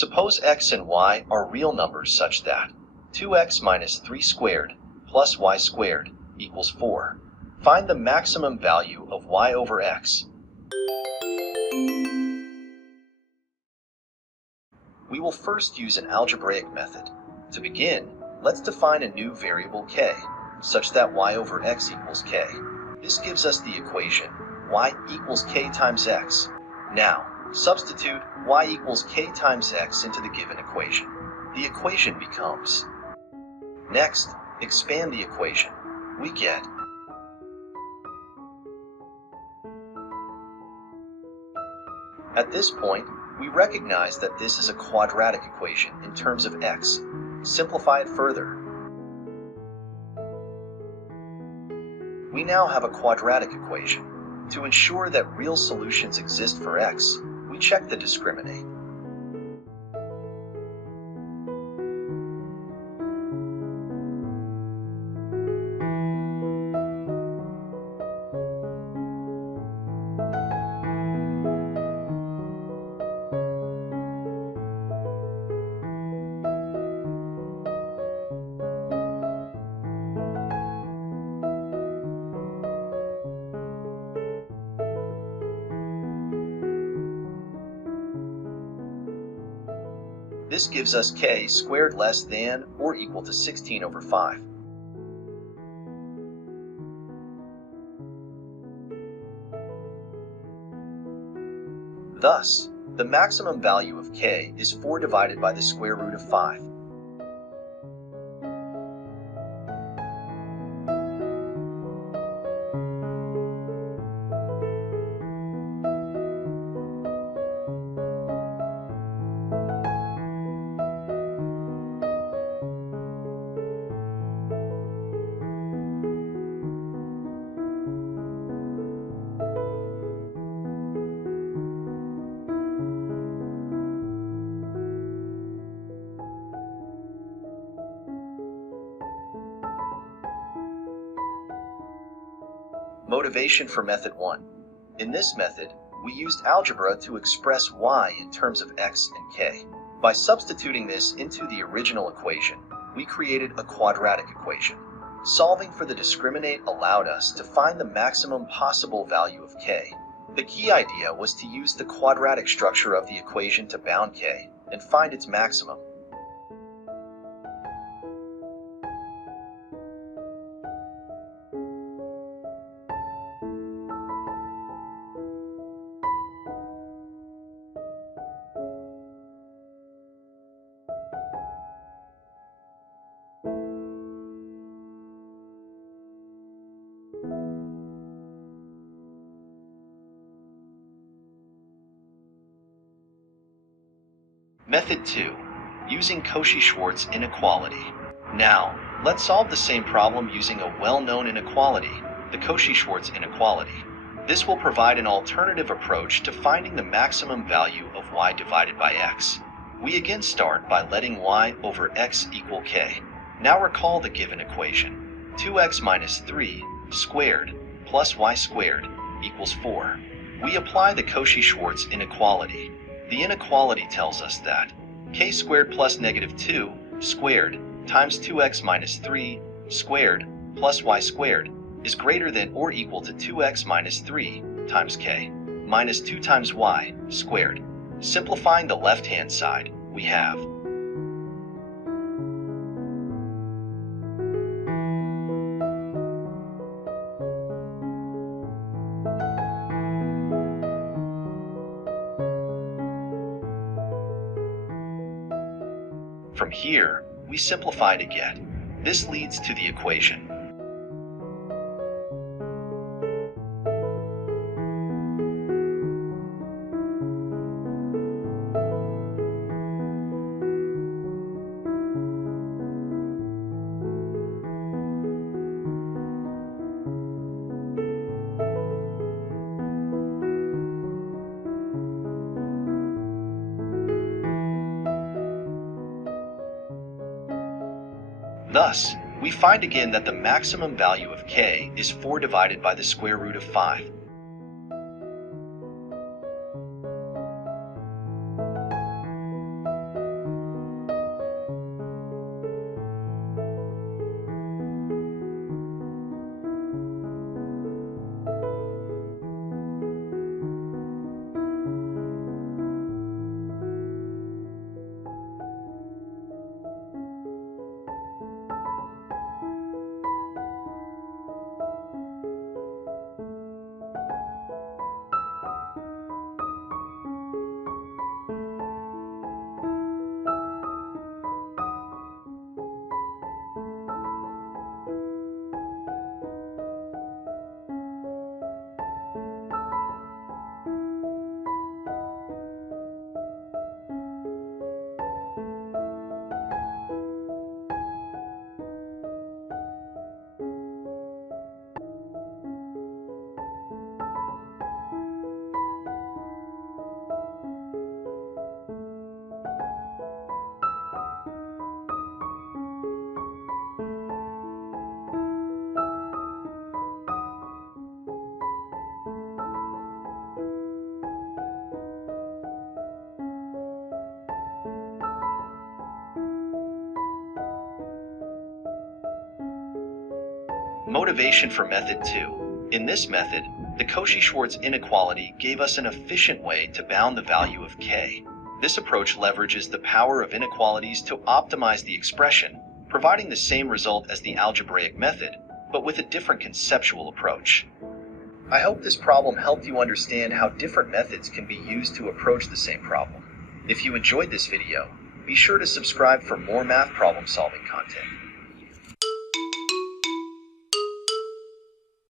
Suppose x and y are real numbers such that 2x minus 3 squared plus y squared equals 4. Find the maximum value of y over x. We will first use an algebraic method. To begin, let's define a new variable k, such that y over x equals k. This gives us the equation y equals k times x. Now, substitute y equals k times x into the given equation. The equation becomes. Next, expand the equation. We get At this point, we recognize that this is a quadratic equation in terms of x. Simplify it further. We now have a quadratic equation. To ensure that real solutions exist for x, we check the discriminant. This gives us k squared less than or equal to 16 over 5. Thus, the maximum value of k is 4 divided by the square root of 5. Motivation for method 1. In this method, we used algebra to express y in terms of x and k. By substituting this into the original equation, we created a quadratic equation. Solving for the discriminant allowed us to find the maximum possible value of k. The key idea was to use the quadratic structure of the equation to bound k and find its maximum. Method 2. Using Cauchy-Schwarz inequality. Now, let's solve the same problem using a well-known inequality, the Cauchy-Schwarz inequality. This will provide an alternative approach to finding the maximum value of y divided by x. We again start by letting y over x equal k. Now recall the given equation. 2x minus 3 squared plus y squared equals 4. We apply the Cauchy-Schwarz inequality. The inequality tells us that k squared plus negative 2 squared times 2x minus 3 squared plus y squared is greater than or equal to 2x minus 3 times k minus 2 times y squared. Simplifying the left-hand side, we have From here, we simplify to get. This leads to the equation. Thus, we find again that the maximum value of k is 4 divided by the square root of 5. Motivation for method 2. In this method, the Cauchy-Schwarz inequality gave us an efficient way to bound the value of k. This approach leverages the power of inequalities to optimize the expression, providing the same result as the algebraic method, but with a different conceptual approach. I hope this problem helped you understand how different methods can be used to approach the same problem. If you enjoyed this video, be sure to subscribe for more math problem solving content.